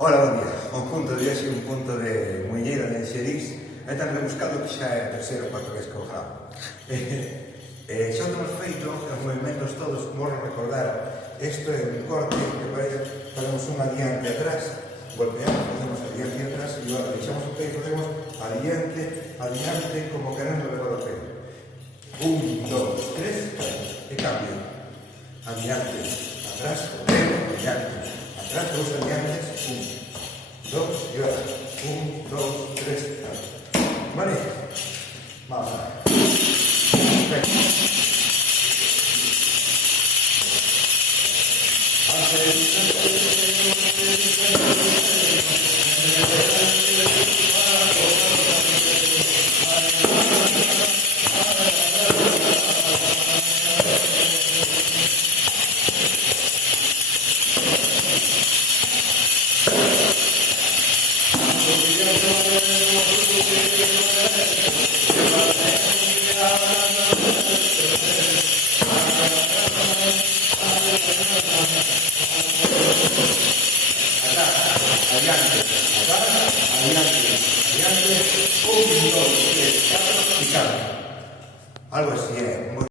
Ola, bon día. O punto de hoxe é un punto de muñeira de Xerís. É tan rebuscado que xa é a terceira ou cuarta vez que o gravo. Xa temos feito os movimentos todos, como vos recordar. Isto é un corte que parece facemos un adiante e atrás, golpeamos, facemos adiante e atrás, e agora deixamos o pé e facemos adiante, adiante, como querendo levar o pé. 1, 2, 3, e cambio. Adiante, atrás, o pé, adiante. Atrás, dos adiantes, 1, 2, y ahora, 1, 2, 3, ¿vale? Vamos a ver. Adiante, adiante, 1, 2, 3, 4, y cambio. Algo así,